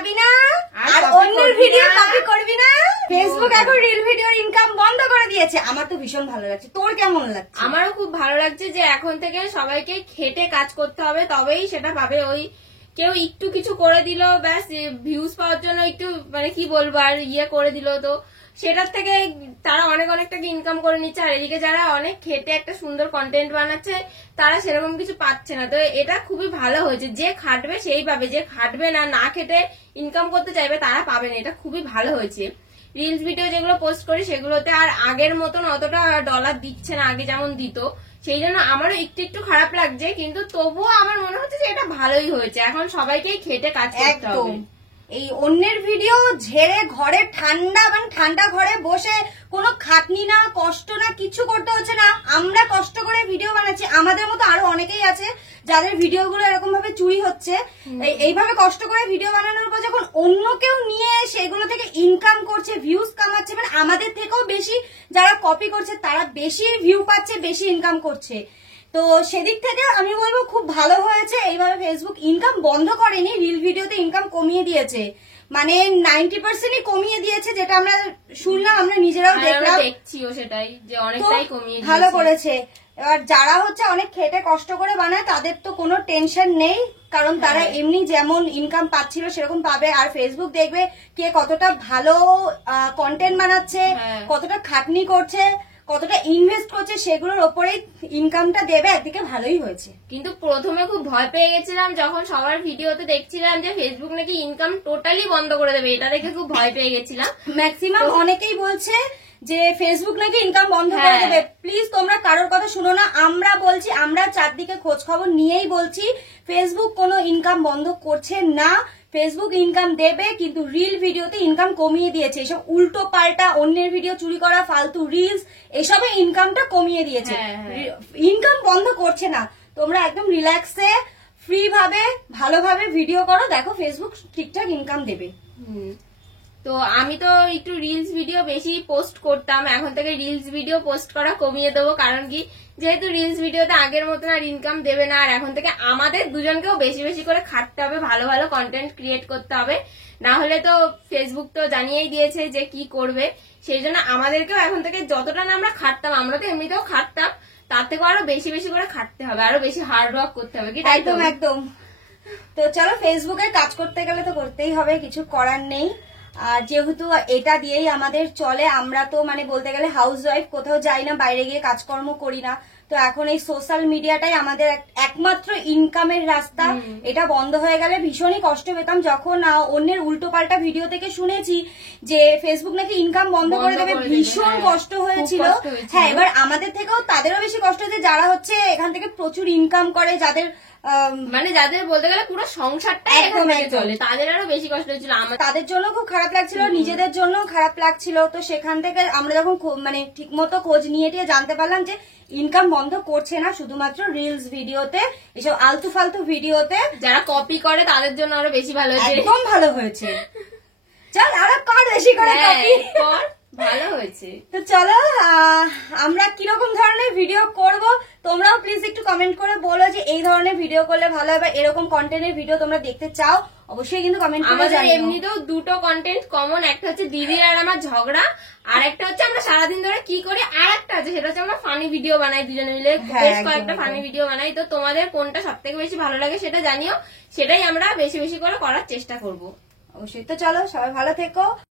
যাবি না আর অন্যের ভিডিও কপি করবি না। ফেসবুক এখন রিল ভিডিওর ইনকাম বন্ধ করে দিয়েছে। আমার তো ভীষণ ভালো লাগছে, তোর কেমন লাগছে? আমারও খুব ভালো লাগছে যে এখন থেকে সবাইকে খেটে কাজ করতে হবে, তবেই সেটা পাবে। ওই কেউ একটু কিছু করে দিল ব্যাস ভিউজ পাওয়ার জন্য একটু মানে কি বলবো আর করে দিল, তো সেটার থেকে তারা অনেক টাকা ইনকাম করে নিচ্ছে। আর এদিকে যারা অনেক খেটে একটা সুন্দর কন্টেন্ট বানাচ্ছে তারা সেরকম কিছু পাচ্ছে না। তো এটা খুবই ভালো হয়েছে, যে খাটবে সেই পাবে, যে খাটবে না না খেটে ইনকাম করতে চাইবে তারা পাবে না। এটা খুবই ভালো হয়েছে। রিলস ভিডিও যেগুলো পোস্ট করি সেগুলোতে আর আগের মতন অতটা ডলার দিচ্ছে না, আগে যেমন দিত। সেই জন্য আমারও একটু খারাপ লাগছে, কিন্তু তবুও আমার মনে হচ্ছে যে এটা ভালোই হয়েছে। এখন সবাইকেই খেটে কাজ করতে হবে। এই অন্যের ভিডিও ঝেড়ে ঘরে ঠান্ডা ঘরে বসে কোনো খাটনি না, কষ্ট না, কিছু করতে হচ্ছে না। আমরা কষ্ট করে ভিডিও বানাচ্ছি, আমাদের মতো আরো অনেকেই আছে যাদের ভিডিও গুলো এরকম ভাবে চুরি হচ্ছে। এইভাবে কষ্ট করে ভিডিও বানানোর পর যখন অন্য কেউ নিয়ে সেগুলো থেকে ইনকাম করছে, ভিউজ কামাচ্ছে, মানে আমাদের থেকেও বেশি যারা কপি করছে তারা বেশি ভিউ পাচ্ছে, বেশি ইনকাম করছে। তো সেদিক থেকে আমি বলবো খুব ভালো হয়েছে। এইভাবে ফেসবুক ইনকাম বন্ধ করেনি, রিল ভিডিওতে ইনকাম কমিয়ে দিয়েছে, মানে 90%ই কমিয়ে দিয়েছে, যেটা আমরা শুনলাম, আমরা নিজেরাও দেখলাম, দেখছিও সেটাই যে অনেকটাই কমিয়ে দিয়েছে। ভালো করেছে। এবার যারা হচ্ছে অনেক খেটে কষ্ট করে বানায় তাদের তো কোনো টেনশন নেই, কারণ তারা এমনি যেমন ইনকাম পাচ্ছিল সেরকম পাবে। আর ফেসবুক দেখবে কে কতটা ভালো কন্টেন্ট বানাচ্ছে, কতটা খাটনি করছে, কতটা ইনভেস্ট করছে, সেগুলোর ওপরেই ইনকামটা দেবে। একদিকে ভালোই হয়েছে। কিন্তু প্রথমে খুব ভয় পেয়ে গেছিলাম যখন সবার ভিডিওতে দেখছিলাম যে ফেসবুক নাকি ইনকাম টোটালি বন্ধ করে দেবে, এটা দেখে খুব ভয় পেয়ে গেছিলাম। ম্যাক্সিমাম অনেকেই বলছে যে ফেসবুক নাকি ইনকাম বন্ধ করে দেবে। প্লিজ তোমরা কারোর কথা শুনো না, আমরা বলছি, আমরা চারদিকে খোঁজ খবর নিয়েই বলছি ফেসবুক কোনো ইনকাম বন্ধ করছে না। ফেসবুক ইনকাম দেবে, কিন্তু রিল ভিডিওতে ইনকাম কমিয়ে দিয়েছে। এসব উল্টো পাল্টা অন্যের ভিডিও চুরি করা, ফালতু রিলস, এসবে ইনকামটা কমিয়ে দিয়েছে। ইনকাম বন্ধ করছে না। তোমরা একদম রিল্যাক্সে ফ্রি ভাবে ভালোভাবে ভিডিও করো, দেখো ফেসবুক ঠিকঠাক ইনকাম দেবে। তো আমি তো একটু রিলস ভিডিও বেশি পোস্ট করতাম, এখন থেকে রিলস ভিডিও পোস্ট করা কমিয়ে দেবো। কারণ কি, যেহেতু রিলস ভিডিওতে আগের মতন আর ইনকাম দেবে না, আর এখন থেকে আমাদের দুজনকেও বেশি করে খাটতে হবে, ভালো কন্টেন্ট ক্রিয়েট করতে হবে। না হলে তো ফেসবুক তো জানিয়েই দিয়েছে যে কি করবে। সেই জন্য আমাদেরকেও এখন থেকে যতটা না আমরা খাটতাম, আমরা তো এমনিতেও খাটতাম, তার থেকেও আরো বেশি করে খাটতে হবে, আরো বেশি হার্ড ওয়ার্ক করতে হবে। কি একদম। তো চলো, ফেসবুকে কাজ করতে গেলে তো করতেই হবে, কিছু করার নেই। আর যেহেতু এটা দিয়েই আমাদের চলে, আমরা তো মানে বলতে গেলে হাউস ওয়াইফ, কোথাও যাই না, বাইরে গিয়ে কাজকর্ম করি না। তো এখন এই সোশ্যাল মিডিয়াটাই আমাদের একমাত্র ইনকামের রাস্তা। এটা বন্ধ হয়ে গেলে ভীষণই কষ্ট পেতাম। যখন অন্যের উল্টো পাল্টা ভিডিও থেকে শুনেছি যে ফেসবুক নাকি ইনকাম বন্ধ করে দেবে, ভীষণ কষ্ট হয়েছিল। হ্যাঁ, এবার আমাদের থেকেও তাদেরও বেশি কষ্ট হয়েছে যারা হচ্ছে এখান থেকে প্রচুর ইনকাম করে, যাদের মানে যাদের বলতে গেলে পুরো সংসারটা একদম চলে, তাদের আরো বেশি কষ্ট হয়েছিল। তাদের জন্য খুব খারাপ লাগছিল, নিজেদের জন্য খারাপ লাগছিল। তো সেখান থেকে আমরা যখন মানে ঠিক মতো খোঁজ নিয়ে জানতে পারলাম যে ইনকাম বন্ধ করছে না, শুধুমাত্র রিলস ভিডিওতে, এসব আলতু ফালতু ভিডিওতে যারা কপি করে তাদের জন্য আরো বেশি ভালো হয়েছে, একদম ভালো হয়েছে। চল আরো কর বেশি করে কপি কর, ভালো হয়েছে। তো চলো, আমরা কিরকম ধরনের ভিডিও করব তোমরাও প্লিজ একটু কমেন্ট করে বলো যে এই ধরনের ভিডিও করলে ভালো হয়, বা এরকম কন্টেন্টের ভিডিও তোমরা দেখতে চাও, অবশ্যই কিন্তু কমেন্ট করে জানিও। আমাদের এমনিতেও দুটো কন্টেন্ট কমন, একটা হচ্ছে দিদি আর আমার ঝগড়া, আর একটা হচ্ছে আমরা সারাদিন ধরে কি করি, আর একটা আছে সেটা হচ্ছে আমরা ফানি ভিডিও বানাই দুজনে মিলে, বেশ কয়েকটা ফানি ভিডিও বানাই। তো তোমাদের কোনটা সব থেকে বেশি ভালো লাগে সেটা জানিও, সেটাই আমরা বেশি করে করার চেষ্টা করব। অবশ্যই। তো চলো, সবাই ভালো থেকো।